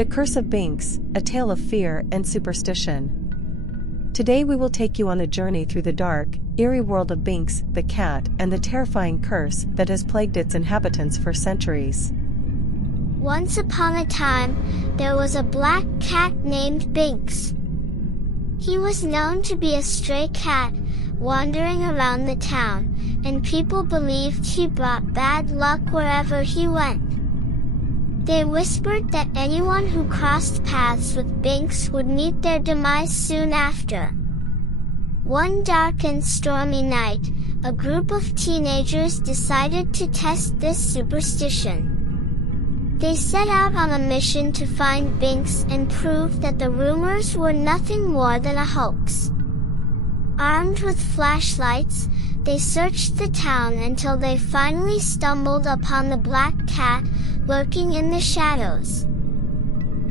The Curse of Binx, a tale of fear and superstition. Today we will take you on a journey through the dark, eerie world of Binx, the cat, and the terrifying curse that has plagued its inhabitants for centuries. Once upon a time, there was a black cat named Binx. He was known to be a stray cat, wandering around the town, and people believed he brought bad luck wherever he went. They whispered that anyone who crossed paths with Binx would meet their demise soon after. One dark and stormy night, a group of teenagers decided to test this superstition. They set out on a mission to find Binx and prove that the rumors were nothing more than a hoax. Armed with flashlights, they searched the town until they finally stumbled upon the black cat, lurking in the shadows.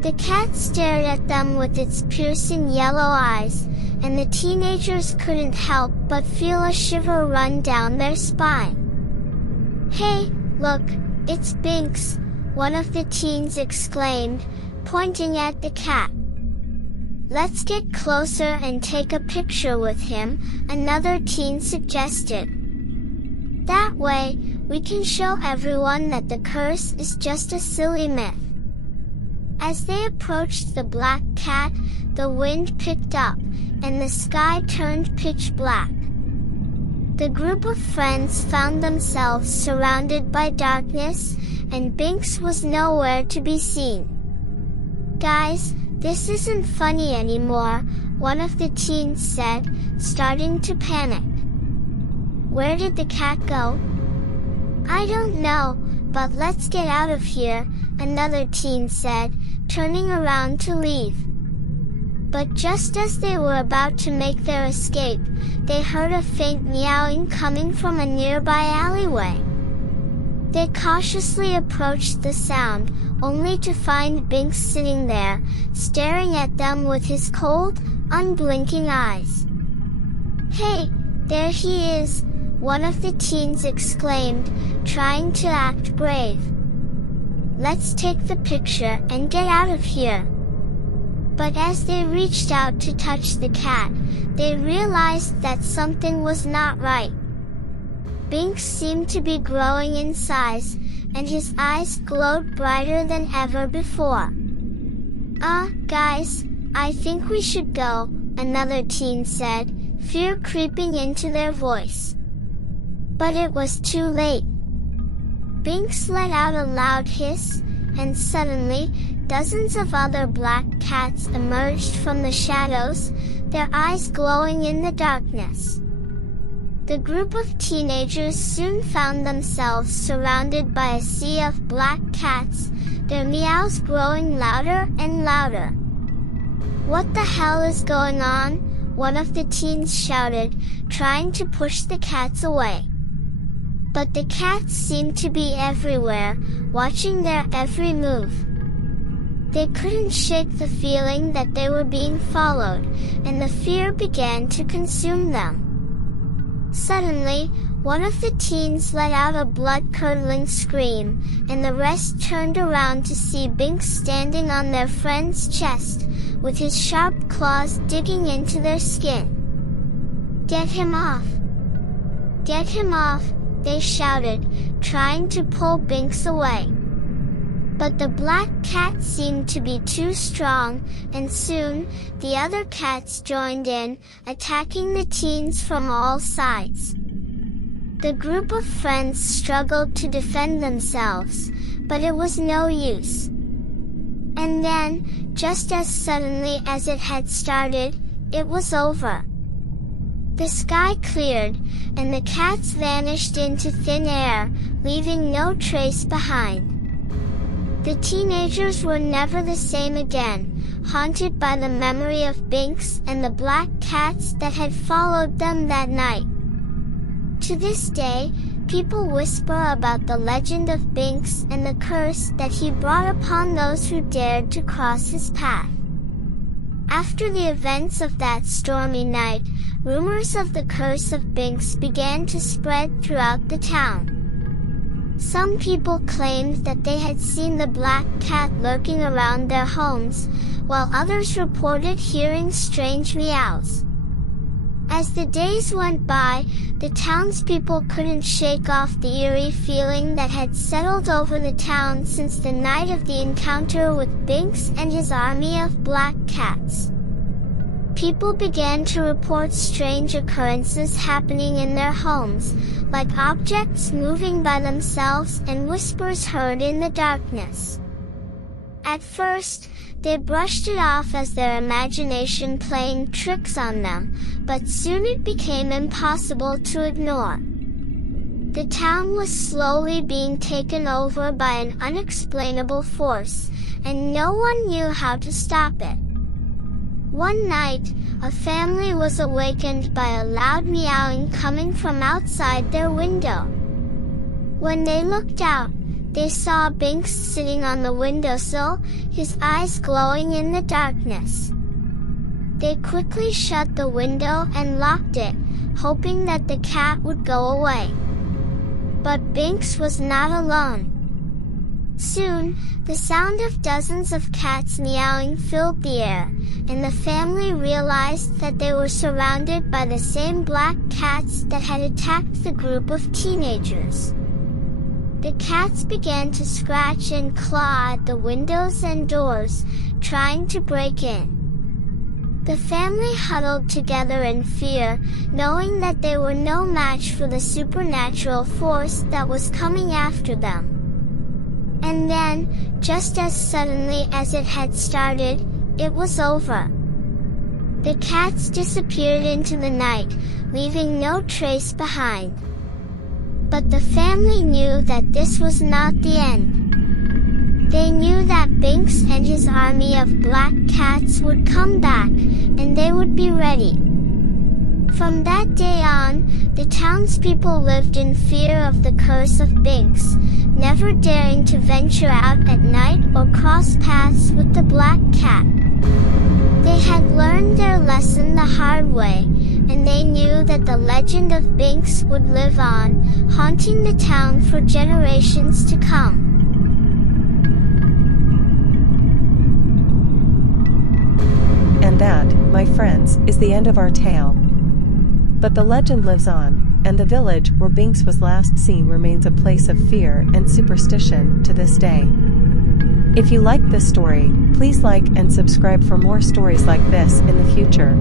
The cat stared at them with its piercing yellow eyes, and the teenagers couldn't help but feel a shiver run down their spine. "Hey, look, it's Binx," one of the teens exclaimed, pointing at the cat. "Let's get closer and take a picture with him," another teen suggested. "That way, we can show everyone that the curse is just a silly myth." As they approached the black cat, the wind picked up, and the sky turned pitch black. The group of friends found themselves surrounded by darkness, and Binx was nowhere to be seen. "Guys, this isn't funny anymore," one of the teens said, starting to panic. "Where did the cat go?" "I don't know, but let's get out of here," another teen said, turning around to leave. But just as they were about to make their escape, they heard a faint meowing coming from a nearby alleyway. They cautiously approached the sound, only to find Binx sitting there, staring at them with his cold, unblinking eyes. "Hey, there he is," one of the teens exclaimed, trying to act brave. "Let's take the picture and get out of here." But as they reached out to touch the cat, they realized that something was not right. Binx seemed to be growing in size, and his eyes glowed brighter than ever before. Guys, I think we should go," another teen said, fear creeping into their voice. But it was too late. Binx let out a loud hiss, and suddenly, dozens of other black cats emerged from the shadows, their eyes glowing in the darkness. The group of teenagers soon found themselves surrounded by a sea of black cats, their meows growing louder and louder. "What the hell is going on?" one of the teens shouted, trying to push the cats away. But the cats seemed to be everywhere, watching their every move. They couldn't shake the feeling that they were being followed, and the fear began to consume them. Suddenly, one of the teens let out a blood-curdling scream, and the rest turned around to see Binx standing on their friend's chest, with his sharp claws digging into their skin. "Get him off! Get him off!" they shouted, trying to pull Binx away. But the black cat seemed to be too strong, and soon, the other cats joined in, attacking the teens from all sides. The group of friends struggled to defend themselves, but it was no use. And then, just as suddenly as it had started, it was over. The sky cleared, and the cats vanished into thin air, leaving no trace behind. The teenagers were never the same again, haunted by the memory of Binx and the black cats that had followed them that night. To this day, people whisper about the legend of Binx and the curse that he brought upon those who dared to cross his path. After the events of that stormy night, rumors of the Curse of Binx began to spread throughout the town. Some people claimed that they had seen the black cat lurking around their homes, while others reported hearing strange meows. As the days went by, the townspeople couldn't shake off the eerie feeling that had settled over the town since the night of the encounter with Binx and his army of black cats. People began to report strange occurrences happening in their homes, like objects moving by themselves and whispers heard in the darkness. At first, they brushed it off as their imagination playing tricks on them, but soon it became impossible to ignore. The town was slowly being taken over by an unexplainable force, and no one knew how to stop it. One night, a family was awakened by a loud meowing coming from outside their window. When they looked out, they saw Binx sitting on the windowsill, his eyes glowing in the darkness. They quickly shut the window and locked it, hoping that the cat would go away. But Binx was not alone. Soon, the sound of dozens of cats meowing filled the air, and the family realized that they were surrounded by the same black cats that had attacked the group of teenagers. The cats began to scratch and claw at the windows and doors, trying to break in. The family huddled together in fear, knowing that they were no match for the supernatural force that was coming after them. And then, just as suddenly as it had started, it was over. The cats disappeared into the night, leaving no trace behind. But the family knew that this was not the end. They knew that Binx and his army of black cats would come back, and they would be ready. From that day on, the townspeople lived in fear of the curse of Binx, never daring to venture out at night or cross paths with the black cat. They had learned their lesson the hard way, and they knew that the legend of Binx would live on, haunting the town for generations to come. And that, my friends, is the end of our tale. But the legend lives on, and the village where Binx was last seen remains a place of fear and superstition to this day. If you liked this story, please like and subscribe for more stories like this in the future.